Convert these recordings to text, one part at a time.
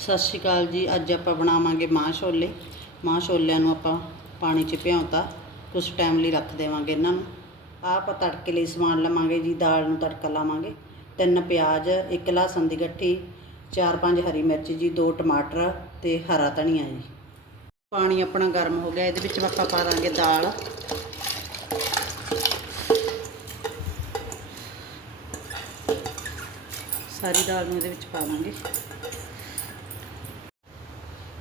ਸਤਿ ਸ਼੍ਰੀ ਅਕਾਲ ਜੀ। ਅੱਜ ਆਪਾਂ ਬਣਾਵਾਂਗੇ ਮਾਂਹ ਛੋਲੇ। ਮਾਂਹ ਛੋਲਿਆਂ ਨੂੰ ਆਪਾਂ ਪਾਣੀ 'ਚ ਭਿਉਂਤਾ। ਕੁਝ ਟਾਈਮ ਲਈ ਰੱਖ ਦੇਵਾਂਗੇ ਇਹਨਾਂ ਨੂੰ। ਆਹ ਆਪਾਂ ਤੜਕੇ ਲਈ ਸਮਾਨ ਲਵਾਂਗੇ ਜੀ। ਦਾਲ ਨੂੰ ਤੜਕਾ ਲਾਵਾਂਗੇ। ਤਿੰਨ ਪਿਆਜ਼, ਇੱਕ ਲਹਸਨ ਦੀ ਗੱਠੀ, ਚਾਰ ਪੰਜ ਹਰੀ ਮਿਰਚ ਜੀ, ਦੋ ਟਮਾਟਰ ਤੇ ਹਰਾ ਧਨੀਆ ਜੀ। ਪਾਣੀ ਆਪਣਾ ਗਰਮ ਹੋ ਗਿਆ। ਇਹਦੇ ਵਿੱਚ ਆਪਾਂ ਪਾ ਦਾਂਗੇ ਦਾਲ। ਸਾਰੀ ਦਾਲ ਨੂੰ ਇਹਦੇ ਵਿੱਚ ਪਾ ਦਾਂਗੇ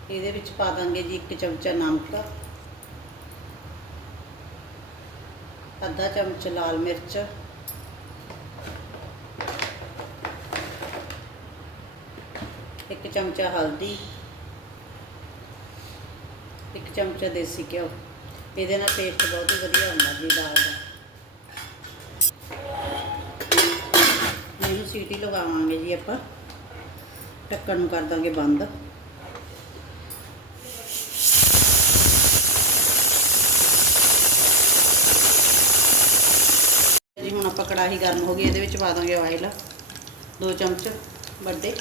ਇਹਦੇ ਵਿੱਚ ਪਾ ਦਾਂਗੇ ਜੀ ਇੱਕ ਚਮਚਾ ਨਮਕ। ਅੱਧਾ ਚਮਚ ਲਾਲ ਮਿਰਚ। ਇੱਕ ਚਮਚਾ ਹਲਦੀ। ਇੱਕ ਚਮਚਾ ਦੇਸੀ ਘਿਓ। ਇਹਦੇ ਨਾਲ ਟੇਸਟ ਬਹੁਤ ਹੀ ਵਧੀਆ ਹੁੰਦਾ ਜੀ ਦਾਲ ਦਾ। ਇਹਨੂੰ ਸੀਟੀ ਲਗਾਵਾਂਗੇ ਜੀ ਆਪਾਂ। ਢੱਕਣ ਨੂੰ ਕਰ ਦਾਂਗੇ ਬੰਦ ਜੀ ਹੁਣ ਆਪਾਂ ਕੜਾਹੀ ਗਰਮ ਹੋ ਗਈ ਇਹਦੇ ਵਿੱਚ ਪਾ ਦਾਂਗੇ ਆਇਲ ਦੋ ਚਮਚ ਵੱਡੇ।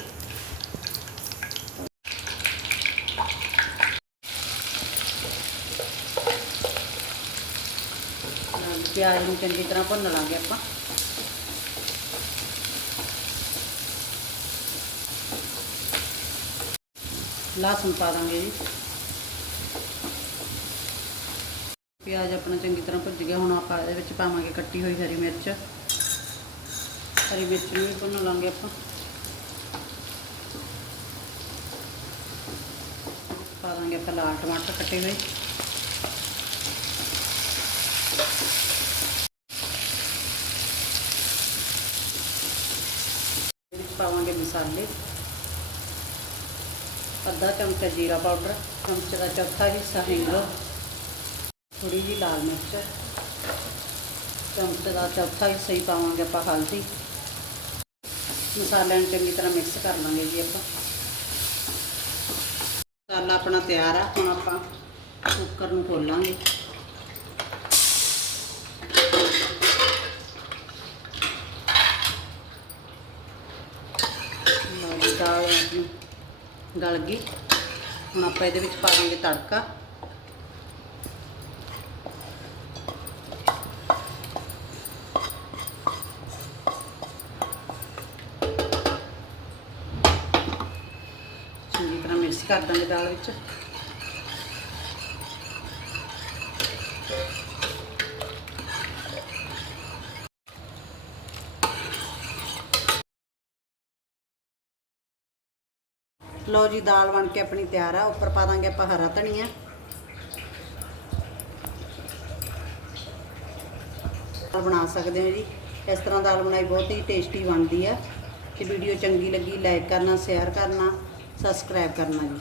ਪਿਆਜ਼ ਨੂੰ ਚੰਗੀ ਤਰ੍ਹਾਂ ਭੁੰਨ ਲਾਂਗੇ ਆਪਾਂ। ਲਸਣ ਪਾ ਦਾਂਗੇ ਜੀ ਪਿਆਜ਼ ਆਪਣਾ ਚੰਗੀ ਤਰ੍ਹਾਂ ਭੁੱਜ ਗਿਆ, ਹੁਣ ਆਪਾਂ ਇਹਦੇ ਵਿੱਚ ਪਾਵਾਂਗੇ ਕੱਟੀ ਹੋਈ ਹਰੀ ਮਿਰਚ। ਹਰੀ ਮਿਰਚ ਨੂੰ ਵੀ ਭੁੰਨ ਲਾਂਗੇ ਆਪਾਂ। ਪਾ ਦਾਂਗੇ ਆਪਾਂ ਲਾਲ ਟਮਾਟਰ ਕੱਟੇ ਹੋਏ। ਵਿੱਚ ਪਾਵਾਂਗੇ ਮਸਾਲੇ। ਅੱਧਾ ਚਮਚਾ ਜੀਰਾ ਪਾਊਡਰ, ਚਮਚੇ ਦਾ ਚੌਥਾ ਹਿੱਸਾ ਹਿੰਗ। ਥੋੜੀ ਜਿਹੀ ਲਾਲ ਮਿਰਚ। ਚਮਚੇ ਦਾ ਚੌਥਾ ਹਿੱਸਾ ਹੀ ਪਾਵਾਂਗੇ ਆਪਾਂ ਹਲਦੀ। ਮਸਾਲਿਆਂ ਨੂੰ ਚੰਗੀ ਤਰ੍ਹਾਂ ਮਿਕਸ ਕਰ ਲਾਂਗੇ ਜੀ ਆਪਾਂ। ਮਸਾਲਾ ਆਪਣਾ ਤਿਆਰ ਆ ਹੁਣ ਆਪਾਂ ਕੁੱਕਰ ਨੂੰ ਖੋਲਾਂਗੇ। ਲਓ ਜੀ, ਦਾਲ ਗਲ ਗਈ। ਹੁਣ ਆਪਾਂ ਇਹਦੇ ਵਿੱਚ ਪਾ ਦਾਂਗੇ ਤੜਕਾ। ਕਰ ਦਾਂਗੇ ਦਾਲ ਵਿੱਚ। ਲਓ ਜੀ, ਦਾਲ ਬਣ ਕੇ ਆਪਣੀ ਤਿਆਰ ਆ। ਉੱਪਰ ਪਾ ਦਾਂਗੇ ਆਪਾਂ ਹਰਾ ਧਨੀਆ। ਦਾਲ ਬਣਾ ਸਕਦੇ ਹੋ ਜੀ। ਇਸ ਤਰ੍ਹਾਂ ਦਾਲ ਬਣਾਈ ਬਹੁਤ ਹੀ ਟੇਸਟੀ ਬਣਦੀ ਆ। ਕਿ ਵੀਡੀਓ ਚੰਗੀ ਲੱਗੀ, ਲਾਈਕ ਕਰਨਾ, ਸ਼ੇਅਰ ਕਰਨਾ। ਸਬਸਕ੍ਰਾਈਬ ਕਰਨਾ ਜੀ।